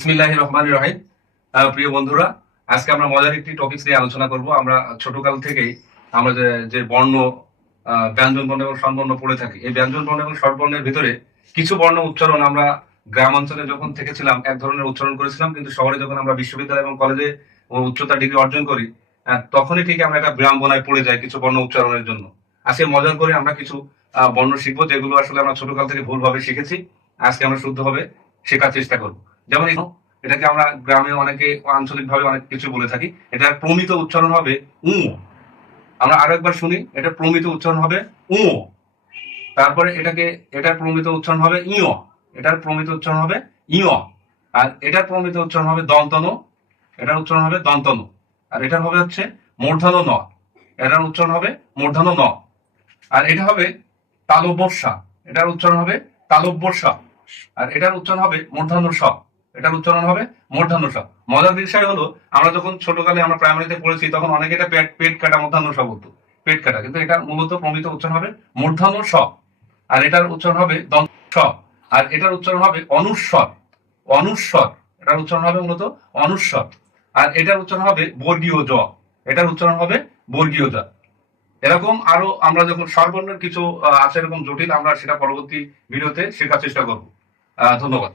বিসমিল্লাহ রহমান রহিম। প্রিয় বন্ধুরা, আজকে আমরা মজার একটি টপিক নিয়ে আলোচনা করব। আমরা ছোটকাল থেকেই আমরা যে যে বর্ণ ব্যঞ্জন বর্ণ এবং স্বরবর্ণ পড়ে থাকি, এই ব্যঞ্জন বর্ণ এবং স্বরবর্ণের ভিতরে কিছু বর্ণ উচ্চারণ আমরা গ্রাম অঞ্চলে যখন থেকেছিলাম, এক ধরনের উচ্চারণ করেছিলাম, কিন্তু শহরে যখন আমরা বিশ্ববিদ্যালয় এবং কলেজে উচ্চতা ডিগ্রি অর্জন করি তখনই ঠিক আমরা একটা বিড়ম্বনায় পড়ে যাই কিছু বর্ণ উচ্চারণের জন্য। আজকে মজার করে আমরা কিছু বর্ণ শিখব যেগুলো আসলে আমরা ছোটকাল থেকে ভুলভাবে শিখেছি। আজকে আমরা শুদ্ধভাবে শেখার চেষ্টা করব। যেমন এটাকে আমরা গ্রামে অনেকে আঞ্চলিক ভাবে অনেক কিছু বলে থাকি এটার প্রমিত উচ্চারণ হবে উ। আমরা আরও একবার শুনি, এটা প্রমিত উচ্চারণ হবে উ। তারপরে এটাকে, এটার প্রমিত উচ্চারণ হবে ইয়। এটার প্রমিত উচ্চারণ হবে ইয়। আর এটার প্রমিত উচ্চারণ হবে দন্তন। এটার উচ্চারণ হবে দন্তন। আর এটার হবে হচ্ছে মূর্ধন্য ন এটার উচ্চারণ হবে মূর্ধন্য ন আর এটা হবে তালব্যসা এটার উচ্চারণ হবে তালব্যসা আর এটার উচ্চারণ হবে মূর্ধন্য স এটার উচ্চারণ হবে মূর্ধন্য স মজার বিষয় হলো, আমরা যখন ছোটকালে আমরা প্রাইমারিতে পড়েছি, তখন অনেকে এটা পেট পেট কাটা মূর্ধন্য স বলতো। পেট কাটা, কিন্তু এটা মূলত প্রমিত উচ্চারণ হবে মূর্ধন্য স আর এটার উচ্চারণ হবে দন্ত স আর এটার উচ্চারণ হবে অনুস্বর। অনুস্বর। এটার উচ্চারণ হবে মূলত অনুস্বর। আর এটার উচ্চারণ হবে বর্গীয় জ এটার উচ্চারণ হবে বর্গীয় জ এরকম আরও আমরা যখন স্বরবর্ণের কিছু আছে এরকম জটিল, আমরা সেটা পরবর্তী ভিডিওতে শেখার চেষ্টা করব। ধন্যবাদ।